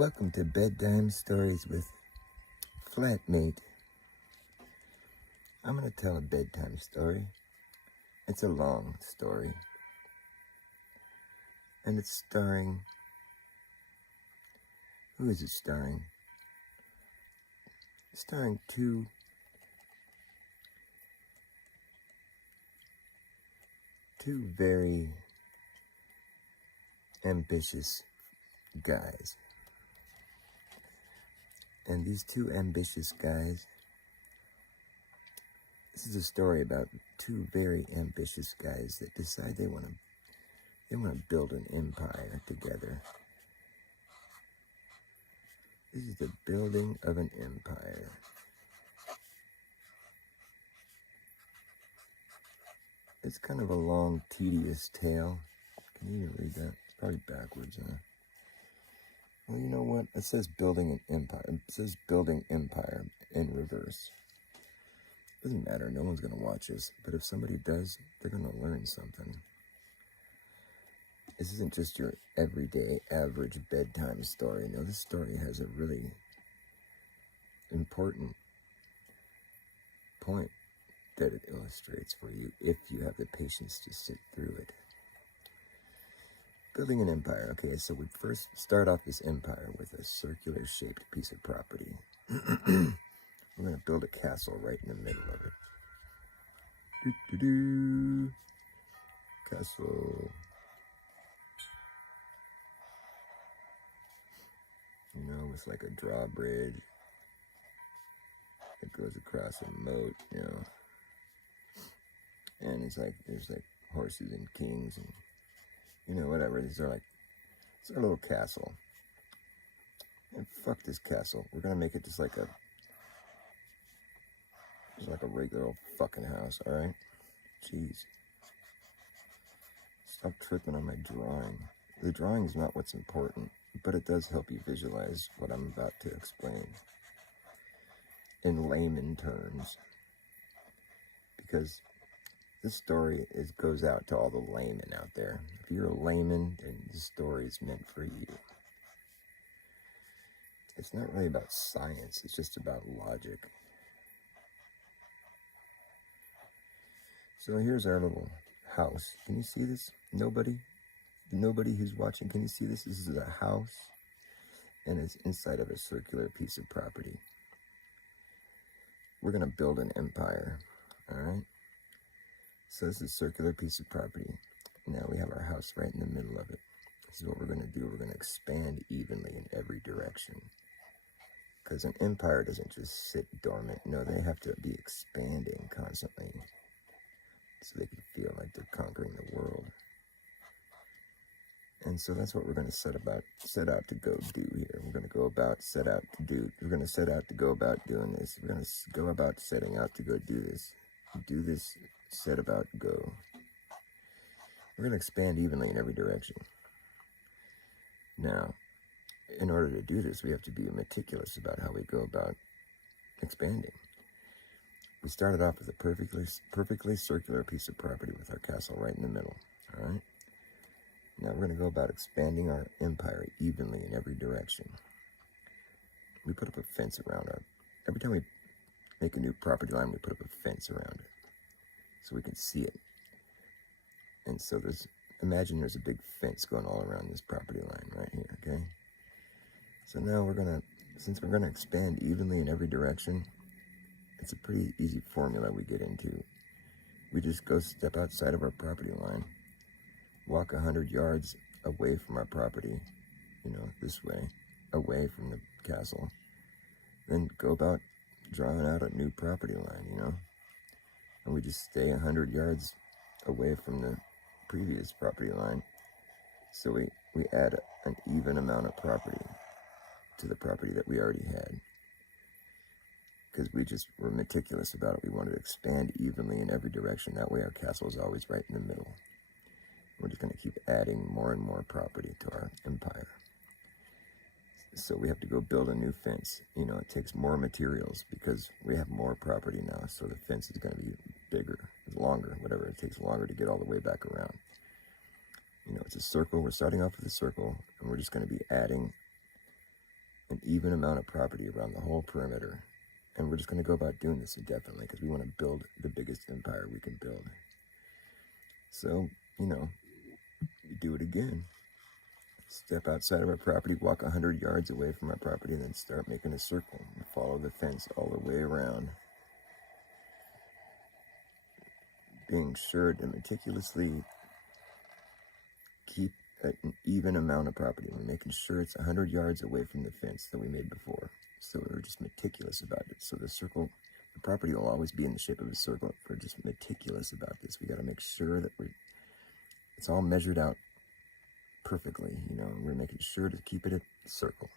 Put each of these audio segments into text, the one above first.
Welcome to Bedtime Stories with Flatmate. I'm going to tell a bedtime story. It's a long story. And it's starring... Who is it starring? It's starring two very ambitious guys. And these two ambitious guys, this is a story about two very ambitious guys that decide they want to build an empire together. This is the building of an empire. It's kind of a long, tedious tale. Can you even read that? It's probably backwards, huh? Well, you know what? It says building an empire. It says building empire in reverse. Doesn't matter. No one's going to watch this. But if somebody does, they're going to learn something. This isn't just your everyday, average bedtime story. No, this story has a really important point that it illustrates for you if you have the patience to sit through it. Building an empire. Okay, so we first start off this empire with a circular-shaped piece of property. We're going to build a castle right in the middle of it. Doo-doo-doo. Castle. You know, it's like a drawbridge. It goes across a moat, you know. And it's like, there's like horses and kings and, you know, whatever. These are like, it's our little castle. And fuck this castle. We're gonna make it just like a regular old fucking house, alright? Jeez. Stop tripping on my drawing. The drawing is not what's important, but it does help you visualize what I'm about to explain in layman terms. Because this story goes out to all the laymen out there. If you're a layman, then this story is meant for you. It's not really about science, it's just about logic. So here's our little house. Can you see this? Nobody who's watching, can you see this? This is a house, and it's inside of a circular piece of property. We're going to build an empire, all right? So this is a circular piece of property. Now we have our house right in the middle of it. This is what we're going to do. We're going to expand evenly in every direction. Because an empire doesn't just sit dormant. No, they have to be expanding constantly so they can feel like they're conquering the world. And so that's what we're going to set out to go do here. We're going to go about, set out to do. We're going to set out to go about doing this. We're going to go about setting out to go do this. Do this, set about, go. We're going to expand evenly in every direction. Now, in order to do this, we have to be meticulous about how we go about expanding. We started off with a perfectly circular piece of property with our castle right in the middle, all right? Now we're going to go about expanding our empire evenly in every direction. We put up a fence around every time we make a new property line, we put up a fence around it so we can see it. And so imagine there's a big fence going all around this property line right here, okay? So now since we're going to expand evenly in every direction, it's a pretty easy formula we get into. We just go step outside of our property line, walk 100 yards away from our property, you know, this way, away from the castle, then go about drawing out a new property line, you know, and we just stay 100 yards away from the previous property line, so we add an even amount of property to the property that we already had, because we just were meticulous about it. We wanted to expand evenly in every direction. That way our castle is always right in the middle. We're just going to keep adding more and more property to our empire. So we have to go build a new fence. You know, it takes more materials because we have more property now. So the fence is going to be bigger, longer, whatever. It takes longer to get all the way back around. You know, it's a circle. We're starting off with a circle, and we're just going to be adding an even amount of property around the whole perimeter. And we're just going to go about doing this indefinitely because we want to build the biggest empire we can build. So, we do it again. Step outside of our property, walk 100 yards away from our property, and then start making a circle. And follow the fence all the way around, being sure to meticulously keep an even amount of property. We're making sure it's 100 yards away from the fence that we made before. So we're just meticulous about it. So the property will always be in the shape of a circle. We're just meticulous about this. We got to make sure that it's all measured out perfectly. We're making sure to keep it a circle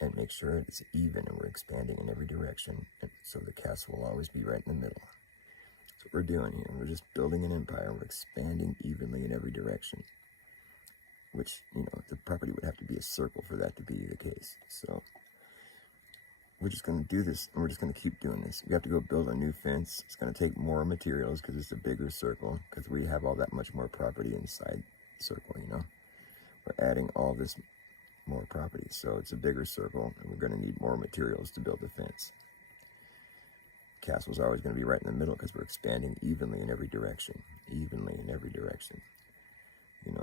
and make sure it's even, and we're expanding in every direction. And so the castle will always be right in the middle. That's what we're doing here. We're just building an empire. We're expanding evenly in every direction, which, the property would have to be a circle for that to be the case. So we're just going to do this, and we're just going to keep doing this. We have to go build a new fence. It's going to take more materials because it's a bigger circle, because we have all that much more property inside the circle, We're adding all this more property, so it's a bigger circle, and we're going to need more materials to build the fence. Castle's always going to be right in the middle because we're expanding evenly in every direction.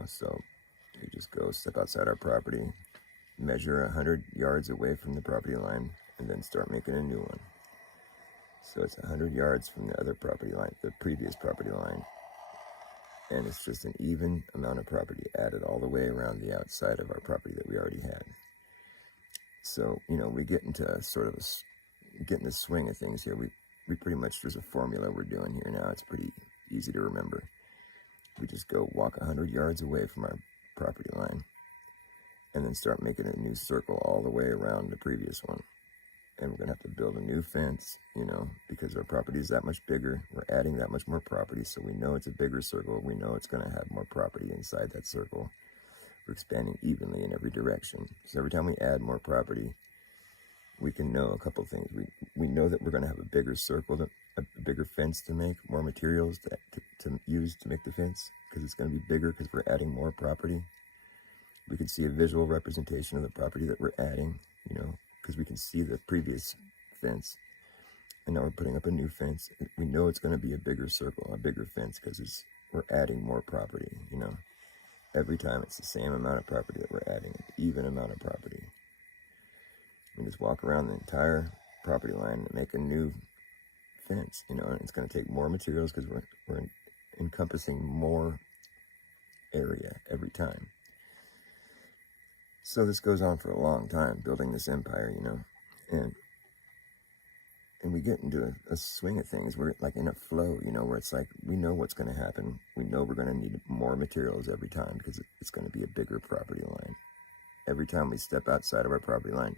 So we just go step outside our property, measure 100 yards away from the property line, and then start making a new one. So it's 100 yards from the other property line, the previous property line, and it's just an even amount of property added all the way around the outside of our property that we already had. So, we get into get in the swing of things here. We pretty much, there's a formula we're doing here now. It's pretty easy to remember. We just go walk 100 yards away from our property line and then start making a new circle all the way around the previous one. And we're going to have to build a new fence, because our property is that much bigger. We're adding that much more property, so we know it's a bigger circle. We know it's going to have more property inside that circle. We're expanding evenly in every direction. So every time we add more property, we can know a couple things. We know that we're going to have a bigger circle, a bigger fence to make, more materials to use to make the fence, because it's going to be bigger because we're adding more property. We can see a visual representation of the property that we're adding, because we can see the previous fence, and now we're putting up a new fence. We know it's going to be a bigger circle, a bigger fence, because we're adding more property, Every time it's the same amount of property that we're adding, an even amount of property. We just walk around the entire property line and make a new fence, and it's going to take more materials because we're encompassing more area every time. So this goes on for a long time, building this empire, and we get into a swing of things. We're like in a flow, where it's like we know what's going to happen. We know we're going to need more materials every time because it's going to be a bigger property line. Every time we step outside of our property line,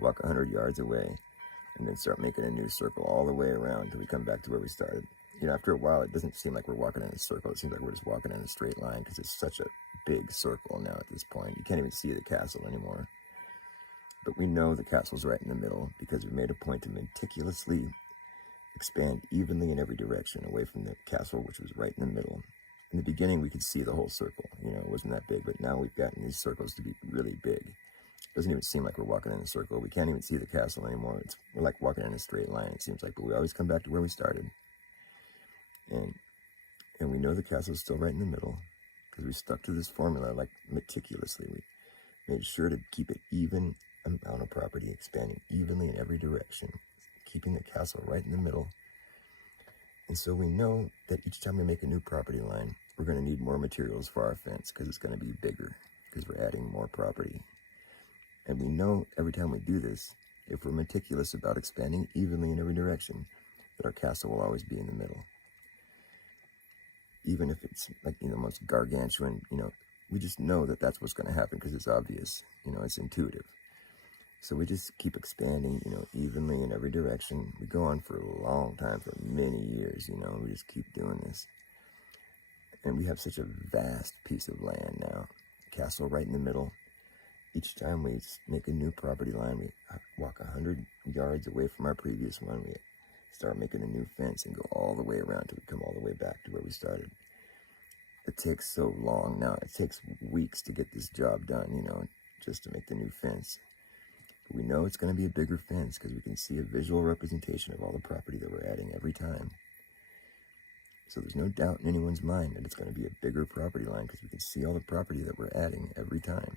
walk 100 yards away, and then start making a new circle all the way around until we come back to where we started. After a while, it doesn't seem like we're walking in a circle. It seems like we're just walking in a straight line because it's such a big circle now at this point. You can't even see the castle anymore. But we know the castle's right in the middle because we made a point to meticulously expand evenly in every direction away from the castle, which was right in the middle. In the beginning, we could see the whole circle. It wasn't that big, but now we've gotten these circles to be really big. It doesn't even seem like we're walking in a circle. We can't even see the castle anymore. We're like walking in a straight line, it seems like, but we always come back to where we started. And we know the castle's still right in the middle because we stuck to this formula like meticulously. We made sure to keep it even amount of property, expanding evenly in every direction, keeping the castle right in the middle. And so we know that each time we make a new property line, we're going to need more materials for our fence because it's going to be bigger because we're adding more property. And we know every time we do this, if we're meticulous about expanding evenly in every direction, that our castle will always be in the middle. Even if it's like, most gargantuan, we just know that that's what's going to happen because it's obvious, it's intuitive. So we just keep expanding, evenly in every direction. We go on for a long time, for many years, we just keep doing this. And we have such a vast piece of land now. Castle right in the middle. Each time we make a new property line, we walk 100 yards away from our previous one. We start making a new fence and go all the way around till we come all the way back to where we started. It takes so long now. It takes weeks to get this job done, just to make the new fence. But we know it's going to be a bigger fence because we can see a visual representation of all the property that we're adding every time. So there's no doubt in anyone's mind that it's going to be a bigger property line because we can see all the property that we're adding every time.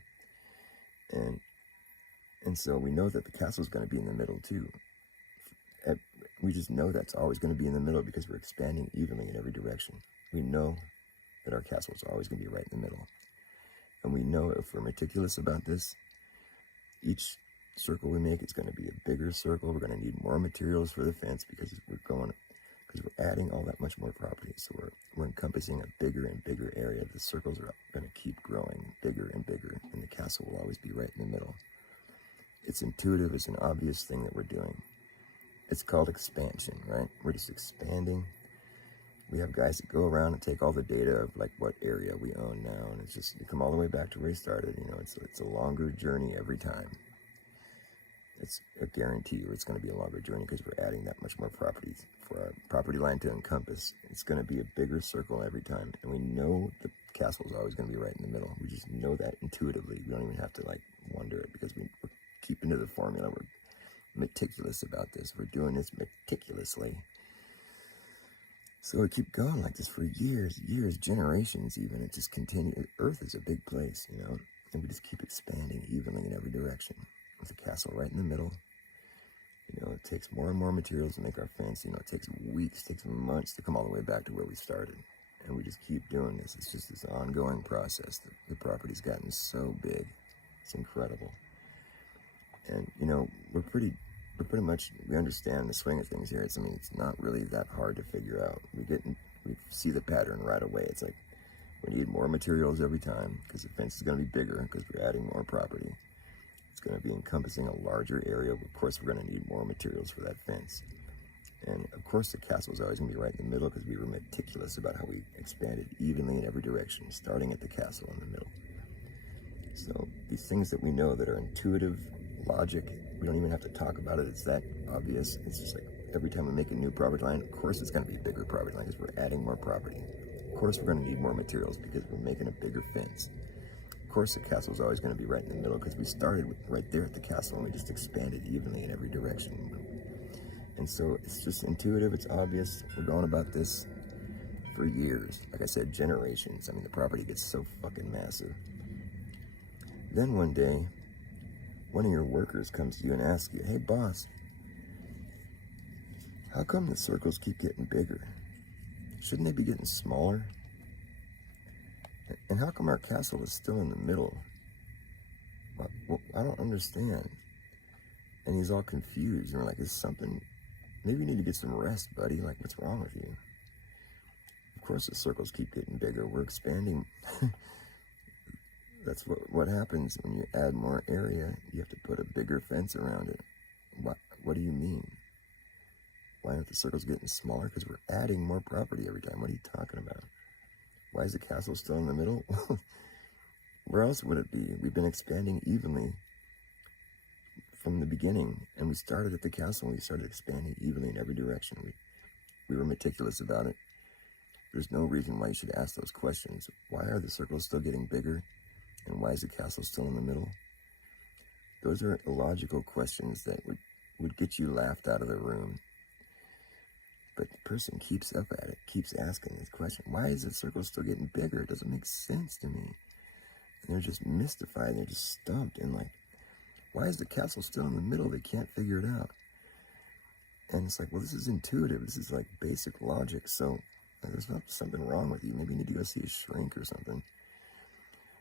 And so we know that the castle is going to be in the middle too. We just know that's always going to be in the middle because we're expanding evenly in every direction. We know that our castle is always going to be right in the middle. And we know if we're meticulous about this, each circle we make is going to be a bigger circle. We're going to need more materials for the fence because we're adding all that much more property. So we're encompassing a bigger and bigger area. The circles are going to keep growing bigger and bigger, and the castle will always be right in the middle. It's intuitive. It's an obvious thing that we're doing. It's called expansion, right? We're just expanding. We have guys that go around and take all the data of like what area we own now, and it's just, you come all the way back to where we started. You know, it's a longer journey every time. It's a guarantee, or it's going to be a longer journey because we're adding that much more properties for our property line to encompass. It's going to be a bigger circle every time, and we know the castle is always going to be right in the middle. We just know that intuitively. We don't even have to like wonder it because we're keeping to the formula. We're meticulous about this. We're doing this meticulously. So we keep going like this for years, generations even. It just continues. Earth is a big place, you know, and we just keep expanding evenly in every direction. With a castle right in the middle. You know, it takes more and more materials to make our fence. You know, it takes weeks, takes months to come all the way back to where we started. And we just keep doing this. It's just this ongoing process. The property's gotten so big. It's incredible. And, you know, we understand the swing of things here. It's not really that hard to figure out. We see the pattern right away. It's like, we need more materials every time because the fence is going to be bigger because we're adding more property. It's going to be encompassing a larger area. Of course, we're going to need more materials for that fence. And of course, the castle is always going to be right in the middle because we were meticulous about how we expanded evenly in every direction, starting at the castle in the middle. So these things that we know that are intuitive, logic, we don't even have to talk about it. It's that obvious. It's just like every time we make a new property line, of course, it's going to be a bigger property line because we're adding more property. Of course, we're going to need more materials because we're making a bigger fence. Of course, the castle is always going to be right in the middle because we started right there at the castle and we just expanded evenly in every direction. And so it's just intuitive, it's obvious. We're going about this for years. Like I said, generations. I mean, the property gets so fucking massive. Then one day, one of your workers comes to you and asks you, hey boss, how come the circles keep getting bigger? Shouldn't they be getting smaller? And how come our castle is still in the middle? Well, I don't understand. And he's all confused. And we're like, is something, maybe you need to get some rest, buddy. Like, what's wrong with you? Of course the circles keep getting bigger. We're expanding. That's what happens when you add more area. You have to put a bigger fence around it. What do you mean? Why aren't the circles getting smaller? Because we're adding more property every time. What are you talking about? Why is the castle still in the middle? Where else would it be? We've been expanding evenly from the beginning, and we started at the castle, and we started expanding evenly in every direction. We were meticulous about it. There's no reason why you should ask those questions. Why are the circles still getting bigger, and why is the castle still in the middle? Those are illogical questions that would get you laughed out of the room. But the person keeps up at it, keeps asking this question. Why is the circle still getting bigger? It doesn't make sense to me. And they're just mystified. They're just stumped. And like, why is the castle still in the middle? They can't figure it out. And it's like, well, this is intuitive. This is like basic logic. So there's not something wrong with you. Maybe you need to go see a shrink or something.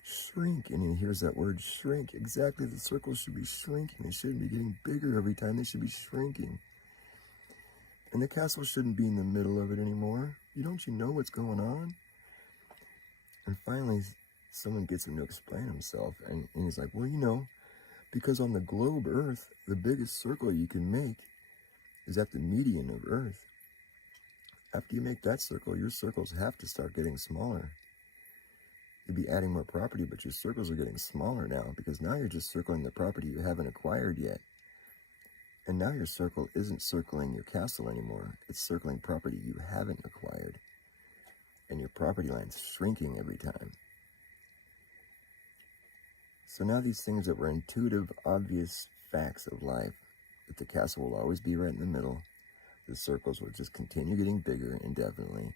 Shrink. And he hears that word shrink. Exactly. The circles should be shrinking. They shouldn't be getting bigger every time. They should be shrinking. And the castle shouldn't be in the middle of it anymore. Don't you know what's going on? And finally, someone gets him to explain himself. And he's like, well, you know, because on the globe Earth, the biggest circle you can make is at the median of Earth. After you make that circle, your circles have to start getting smaller. You'd be adding more property, but your circles are getting smaller now because now you're just circling the property you haven't acquired yet. And now your circle isn't circling your castle anymore. It's circling property you haven't acquired. And your property line's shrinking every time. So now these things that were intuitive, obvious, facts of life, that the castle will always be right in the middle, the circles will just continue getting bigger indefinitely.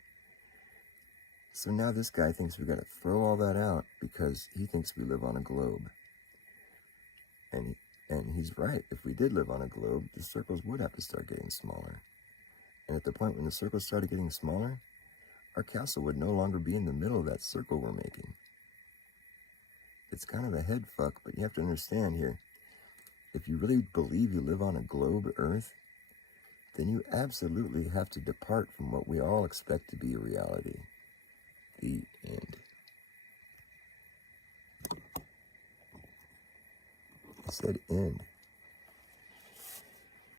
So now this guy thinks we got to throw all that out because he thinks we live on a globe. And he's right. If we did live on a globe, the circles would have to start getting smaller. And at the point when the circles started getting smaller, our castle would no longer be in the middle of that circle we're making. It's kind of a head fuck, but you have to understand here, if you really believe you live on a globe, Earth, then you absolutely have to depart from what we all expect to be a reality. The end. I said end.